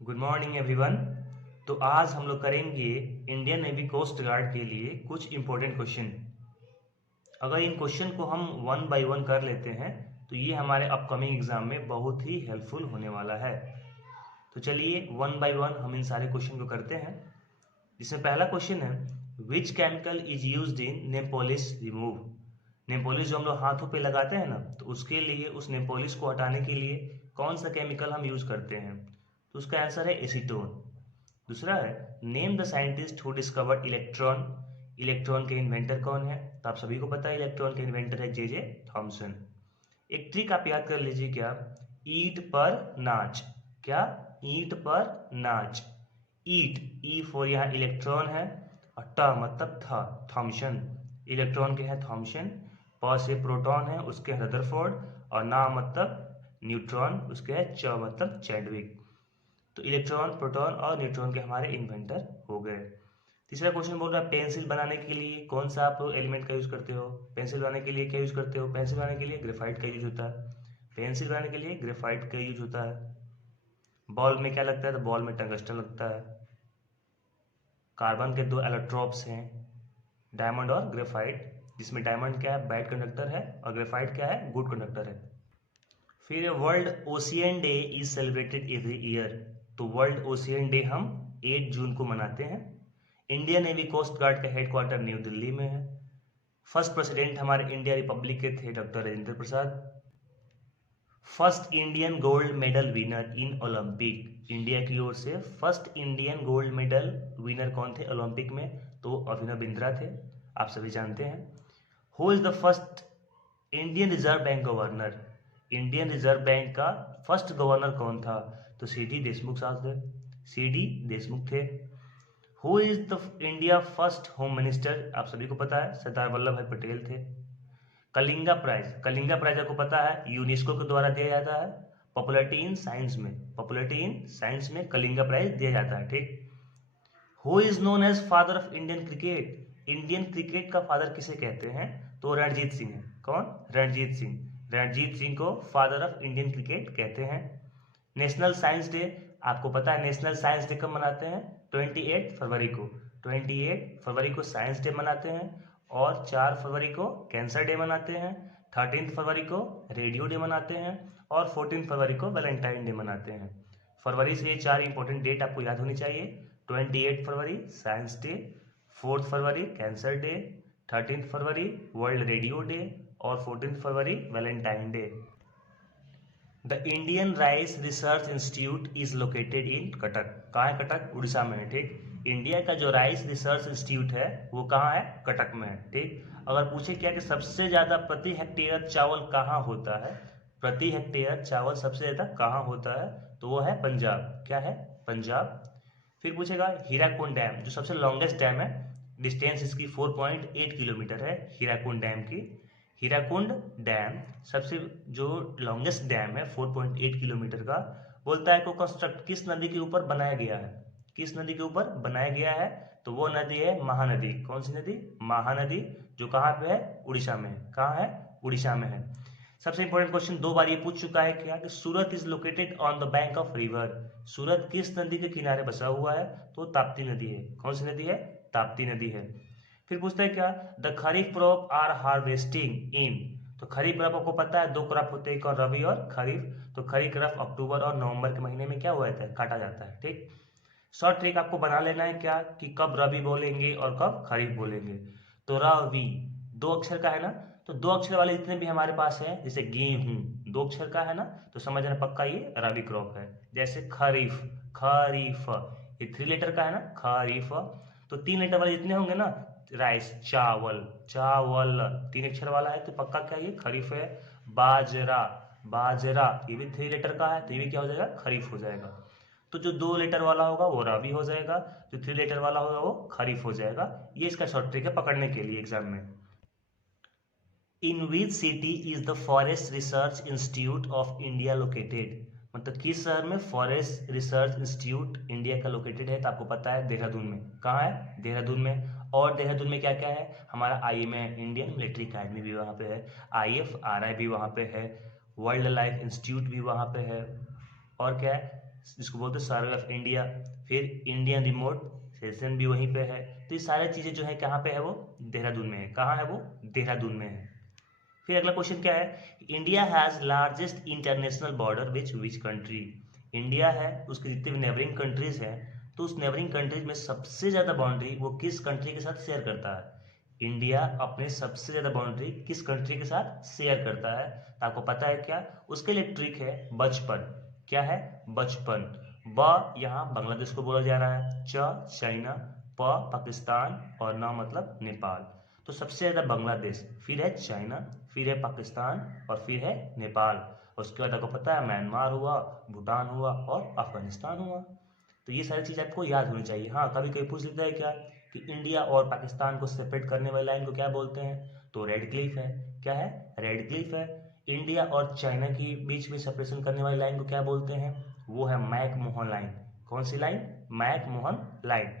Good morning everyone. तो आज हम लोग करेंगे इंडियन नेवी कोस्ट गार्ड के लिए कुछ इंपॉर्टेंट क्वेश्चन। अगर इन क्वेश्चन को हम वन बाय वन कर लेते हैं तो ये हमारे अपकमिंग एग्जाम में बहुत ही हेल्पफुल होने वाला है। तो चलिए वन बाय वन हम इन सारे क्वेश्चन को करते हैं। जिसमें पहला क्वेश्चन है, which chemical is used in nail polish remove. Nail polish जो हम लोग हाथों पे लगाते हैं ना, तो उसके लिए उस नेल पॉलिश को हटाने के लिए कौन सा केमिकल हम यूज करते हैं? तो उसका आंसर है एसीटोन। दूसरा है, name the scientist who discovered electron. Electron के इन्वेंटर कौन है? तो आप सभी को पता है इलेक्ट्रॉन के इन्वेंटर है जे थॉमसन। एक ट्रिक आप याद कर लीजिए, क्या? ईट पर नाच। क्या? ईट पर नाच। ईट, ई फॉर यहाँ इलेक्ट्रॉन है, और ट मतलब था, थॉमसन। इलेक्ट्रॉन के है थॉमसन, प से प्रोटॉन है, उसके है रदरफोर्ड, और ना मतलब न्यूट्रॉन, उसके है च मतलब चैडविक। तो इलेक्ट्रॉन, प्रोटॉन और न्यूट्रॉन के हमारे इन्वेंटर हो गए। तीसरा क्वेश्चन बोल रहा है, पेंसिल बनाने के लिए कौन सा आप एलिमेंट का यूज करते हो? पेंसिल बनाने के लिए क्या यूज करते हो? पेंसिल बनाने के लिए ग्रेफाइट का यूज होता है। पेंसिल बनाने के लिए ग्रेफाइट का यूज होता है। बॉल में क्या लगता है? तो बॉल में टंगस्टन लगता है। कार्बन के दो एलोट्रोप्स हैं, डायमंड और ग्रेफाइट, जिसमें डायमंड क्या है? बैड कंडक्टर है, और ग्रेफाइट क्या है? गुड कंडक्टर है। फिर world ocean day is celebrated every year. तो वर्ल्ड ओशियन डे हम 8 जून को मनाते हैं। इंडियन नेवी कोस्ट गार्ड का हेडक्वार्टर न्यू दिल्ली में है। फर्स्ट प्रेसिडेंट हमारे इंडिया रिपब्लिक के थे doctor Rajendra Prasad. First Indian gold medal winner in Olympic. India की ओर से first Indian gold medal winner कौन थे ओलंपिक में? तो अभिनव बिंद्रा थे, आप सभी जानते हैं। Who is the first Indian reserve bank governor. Indian reserve bank का फर्स्ट गवर्नर कौन था? तो सी डी देशमुख साहब थे, सी डी देशमुख थे। Who is the India first home minister? आप सभी को पता है सरदार वल्लभ भाई पटेल थे। कलिंगा प्राइज, कलिंगा प्राइज आपको पता है यूनेस्को के द्वारा दिया जाता है पॉपुलरिटी इन साइंस में। पॉपुलरिटी इन साइंस में कलिंगा प्राइज दिया जाता है, ठीक। Who is known as father of Indian cricket. Indian cricket का फादर किसे कहते हैं? तो रणजीत सिंह है। कौन? रणजीत सिंह। रणजीत सिंह को फादर ऑफ इंडियन क्रिकेट कहते हैं। नेशनल साइंस डे, आपको पता है नेशनल साइंस डे कब मनाते हैं? 28 फरवरी को। 28 फरवरी को साइंस डे मनाते हैं। और 4 फरवरी को कैंसर डे मनाते हैं। 13 फरवरी को रेडियो डे मनाते हैं। और 14 फरवरी को वैलेंटाइन डे मनाते हैं। फरवरी से ये 4 इंपॉर्टेंट डेट आपको याद होनी चाहिए। 28 फरवरी साइंस डे, 4 फरवरी कैंसर डे, 13 फरवरी वर्ल्ड रेडियो डे, और 14 फरवरी Valentine day. The Indian Rice Research Institute is located in Cuttack. कहाँ है? कटक, उड़ीसा में है, ठीक। इंडिया का जो राइस रिसर्च इंस्टीट्यूट है वो कहाँ है? कटक में है, ठीक। अगर पूछे क्या कि सबसे ज्यादा प्रति हेक्टेयर चावल कहाँ होता है, प्रति हेक्टेयर चावल सबसे ज्यादा कहाँ होता है, तो वो है पंजाब। क्या है? पंजाब। फिर पूछेगा हीराकुंड डैम, जो सबसे लॉन्गेस्ट डैम है, डिस्टेंस इसकी 4.8 किलोमीटर है हीराकुंड डैम की। हीराकुंड डैम सबसे जो लॉन्गेस्ट डैम है 4.8 किलोमीटर का, बोलता है को कंस्ट्रक्ट किस नदी के ऊपर बनाया गया है? किस नदी के ऊपर बनाया गया है? तो वो नदी है महानदी। कौन सी नदी? महानदी, जो कहाँ पे है? उड़ीसा में। कहाँ है? उड़ीसा में है। सबसे इंपॉर्टेंट क्वेश्चन 2 बार ये पूछ चुका है, क्या कि Surat is located on the bank of river. Surat किस नदी के किनारे बसा हुआ है? तो ताप्ती नदी है। कौन सी नदी है? ताप्ती नदी है। फिर पूछता है क्या, the kharif crop are harvesting in. तो खरीफ क्रॉप आपको पता है 2 क्रॉप होते हैं, कौन? रबी और खरीफ। तो खरीफ क्रॉप अक्टूबर और नवंबर के महीने में क्या हुआ जाता है? काटा जाता है, ठीक। शॉर्ट ट्रिक आपको बना लेना है, क्या कि कब रबी बोलेंगे और कब खरीफ बोलेंगे। तो रवि 2 अक्षर का है ना, तो 2 अक्षर वाले जितने भी हमारे पास है, जैसे गेहूं 2 अक्षर का है ना, तो समझना पक्का ये रबी क्रॉप है। जैसे खरीफ, खरीफ ये 3 लेटर का है ना, खरीफ। तो 3 लेटर वाले जितने होंगे ना, राइस, चावल, चावल 3 अक्षर वाला है, तो पक्का क्या ये खरीफ है। बाजरा, बाजरा ये भी 3 लेटर का है, तो ये भी क्या हो जाएगा? खरीफ हो जाएगा। तो जो 2 लेटर वाला होगा वो रबी हो जाएगा, जो 3 लेटर वाला होगा वो खरीफ हो जाएगा। ये इसका शॉर्ट ट्रिक है पकड़ने के लिए एग्जाम में। In which city is the forest research institute of India located. मतलब किस शहर में फॉरेस्ट रिसर्च इंस्टीट्यूट इंडिया का लोकेटेड है? तो आपको पता है देहरादून में। कहाँ है? देहरादून में। और देहरादून में क्या क्या है? हमारा आईएम है, इंडियन मिलिट्री अकेडमी भी वहाँ पे है, आईएफआरआई भी वहाँ पे है, वाइल्ड लाइफ इंस्टीट्यूट भी वहाँ पे है, और क्या है? जिसको बोलते हैं सर्वे ऑफ इंडिया। फिर इंडियन रिमोट स्टेशन भी वहीं पे है। तो ये सारी चीज़ें जो है कहाँ पे है, वो देहरादून में है। कहाँ है वो, देहरादून में है। फिर अगला क्वेश्चन क्या है, India has largest international border which country. India है, उसके जितने भी नेबरिंग कंट्रीज हैं, तो उस नेबरिंग कंट्रीज में सबसे ज़्यादा बाउंड्री वो किस कंट्री के साथ शेयर करता है। इंडिया अपने सबसे ज़्यादा बाउंड्री किस कंट्री के साथ शेयर करता है, तो आपको पता है क्या, उसके लिए ट्रिक है बचपन। क्या है, बचपन। ब यहाँ बांग्लादेश को बोला जा रहा है, च चाइना, प पाकिस्तान और न मतलब नेपाल। तो सबसे ज़्यादा बांग्लादेश, फिर है चाइना, फिर है पाकिस्तान और फिर है नेपाल। उसके बाद आपको पता है म्यांमार हुआ, भूटान हुआ और अफगानिस्तान हुआ। तो ये सारी चीज़ आपको याद होनी चाहिए। हाँ, कभी कभी पूछ लेता है क्या कि इंडिया और पाकिस्तान को सेपरेट करने वाली लाइन को क्या बोलते हैं, तो रेड क्लिफ है। क्या है, रेड क्लिफ है। इंडिया और चाइना के बीच में सेपरेशन करने वाली लाइन को क्या बोलते हैं, वो है मैक-मोहन लाइन। कौन सी line, McMahon line.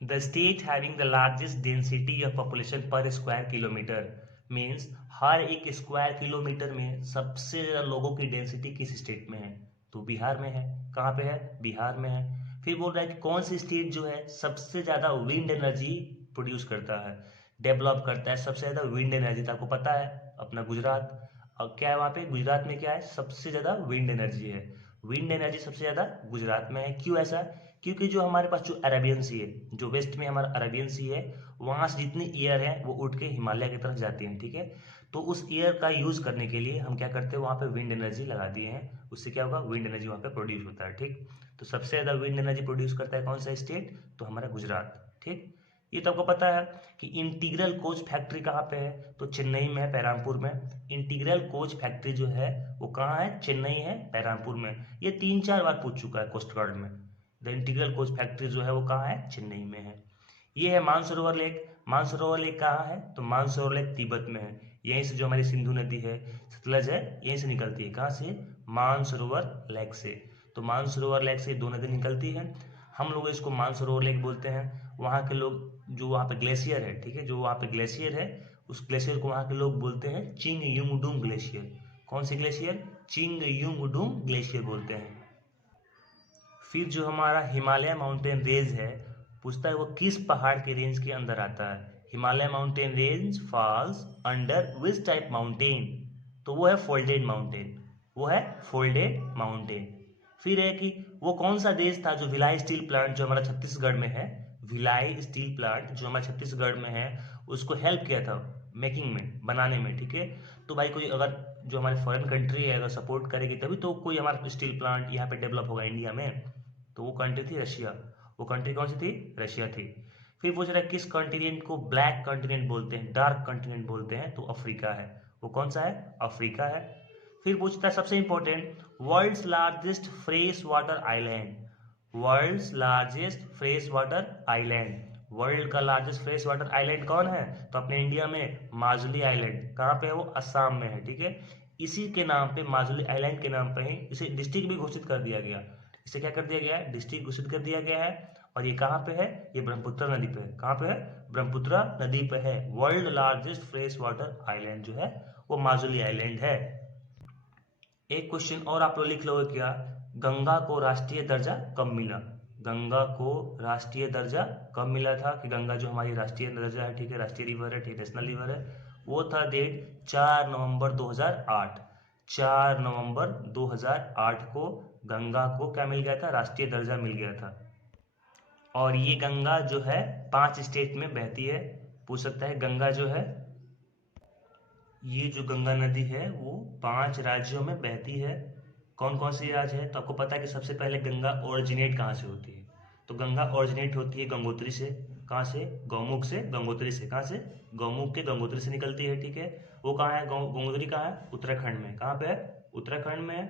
The state having the largest density of population per square kilometre means हर एक स्क्वायर किलोमीटर में सबसे ज़्यादा लोगों की डेंसिटी किस स्टेट में है, तो बिहार में है। कहाँ पे है, बिहार में है। फिर बोल रहा है कि कौन सी स्टेट जो है सबसे ज़्यादा विंड एनर्जी प्रोड्यूस करता है, डेवलप करता है सबसे ज़्यादा विंड एनर्जी, तो आपको पता है अपना गुजरात। और क्या है वहाँ पे, गुजरात में क्या है, सबसे ज़्यादा विंड एनर्जी है। विंड एनर्जी सबसे ज़्यादा गुजरात में है। क्यों ऐसा, क्योंकि जो हमारे पास जो अरेबियन सी है, जो वेस्ट में हमारा अरेबियन सी है, वहाँ से जितनी एयर है वो उठ के हिमालय की तरफ जाती है। ठीक है, तो उस एयर का यूज़ करने के लिए हम क्या करते हैं, वहाँ पे विंड एनर्जी लगा दिए हैं। उससे क्या होगा, विंड एनर्जी वहाँ पे प्रोड्यूस होता है। ठीक, तो सबसे ज़्यादा विंड एनर्जी प्रोड्यूस करता है कौन सा स्टेट, तो हमारा गुजरात। ठीक, ये तो आपको पता है कि इंटीग्रल कोच फैक्ट्री कहाँ पे है, तो चेन्नई में है, पेरामपुर में। इंटीग्रल कोच फैक्ट्री जो है वो कहाँ है, चेन्नई है, पेरामपुर में। ये 3-4 बार पूछ चुका है कोस्ट गार्ड में। द इंटीग्रल कोच फैक्ट्री जो है वो कहाँ है, चेन्नई में है। ये है मानसरोवर लेक। मानसरोवर लेक कहाँ है, तो मानसरोवर लेक तिब्बत में है। यहीं से जो हमारी सिंधु नदी है, सतलज है, यहीं से निकलती है। कहाँ से, मानसरोवर लेक से। तो मानसरोवर लेक से 2 नदी निकलती है। हम लोग इसको मानसरोवर लेक बोलते हैं। वहाँ के लोग, जो वहाँ पे ग्लेशियर है, ठीक है, जो वहाँ पे ग्लेशियर है, उस ग्लेशियर को वहाँ के लोग बोलते हैं चिंग युंगडुंग ग्लेशियर। कौन सी ग्लेशियर, चिंग युंगडुंग ग्लेशियर बोलते हैं। फिर जो हमारा हिमालय माउंटेन रेंज है, पूछता है वो किस पहाड़ के रेंज के अंदर आता है। Himalaya mountain range falls under which type mountain, तो वो है फोल्डेड माउंटेन। वो है फोल्डेड माउंटेन। फिर है कि वो कौन सा देश था जो भिलाई स्टील प्लांट जो हमारा छत्तीसगढ़ में है, भिलाई स्टील प्लांट जो हमारे छत्तीसगढ़ में है, उसको हेल्प किया था मेकिंग में, बनाने में। ठीक है, तो भाई कोई अगर जो हमारे फॉरेन कंट्री है अगर सपोर्ट करेगी तभी तो कोई हमारा स्टील प्लांट यहाँ पे डेवलप होगा इंडिया में। तो वो कंट्री थी रशिया। वो कंट्री कौन सी थी, रशिया थी। फिर पूछ रहा है किस कॉन्टिनेंट को ब्लैक कॉन्टिनेंट बोलते हैं, डार्क कॉन्टिनेंट बोलते हैं, तो अफ्रीका है। वो कौन सा है, अफ्रीका है। फिर पूछता है सबसे important, world's largest fresh water island. World's largest fresh water island, world का लार्जेस्ट फ्रेश वाटर आइलैंड कौन है, तो अपने इंडिया में माजुली आइलैंड। कहाँ पे है वो, असम में है। ठीक है, इसी के नाम पे, माजुली आइलैंड के नाम पे ही इसे डिस्ट्रिक्ट भी घोषित कर दिया गया। इसे क्या कर दिया गया है, डिस्ट्रिक्ट घोषित कर दिया गया है। और ये कहाँ पे है, ये ब्रह्मपुत्र नदी पे है। कहाँ पे है, ब्रह्मपुत्र नदी पे है। World largest fresh water island जो है वो माजुली आइलैंड है। एक क्वेश्चन और आप लोग लिख लोगे क्या, गंगा को राष्ट्रीय दर्जा कब मिला। गंगा को राष्ट्रीय दर्जा कब मिला था, कि गंगा जो हमारी राष्ट्रीय दर्जा है, ठीक है, राष्ट्रीय रिवर है, ठीक, नेशनल रिवर है, वो था डेट 4 नवंबर 2008। 4 नवंबर 2008 को गंगा को क्या मिल गया था, राष्ट्रीय दर्जा मिल गया था। और ये गंगा जो है 5 स्टेट में बहती है। पूछ सकता है गंगा जो है, ये जो गंगा नदी है वो 5 राज्यों में बहती है। कौन कौन से राज्य है, तो आपको पता है कि सबसे पहले गंगा ओरिजिनेट कहाँ से होती है, तो गंगा ओरिजिनेट होती है गंगोत्री से। कहाँ से, गौमुख से, गंगोत्री से। कहाँ से, गौमुख के गंगोत्री से निकलती है। ठीक है, वो कहाँ है, गंगोत्री कहाँ है, उत्तराखंड में। कहाँ पे है, उत्तराखंड में है।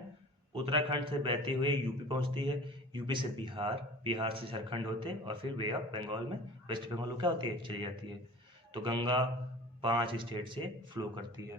उत्तराखंड से बहती हुई यूपी पहुंचती है, यूपी से बिहार, बिहार से झारखंड होते और फिर वे ऑफ बंगाल में, वेस्ट बंगाल में क्या होती है, चली जाती है। तो गंगा 5 स्टेट से फ्लो करती है।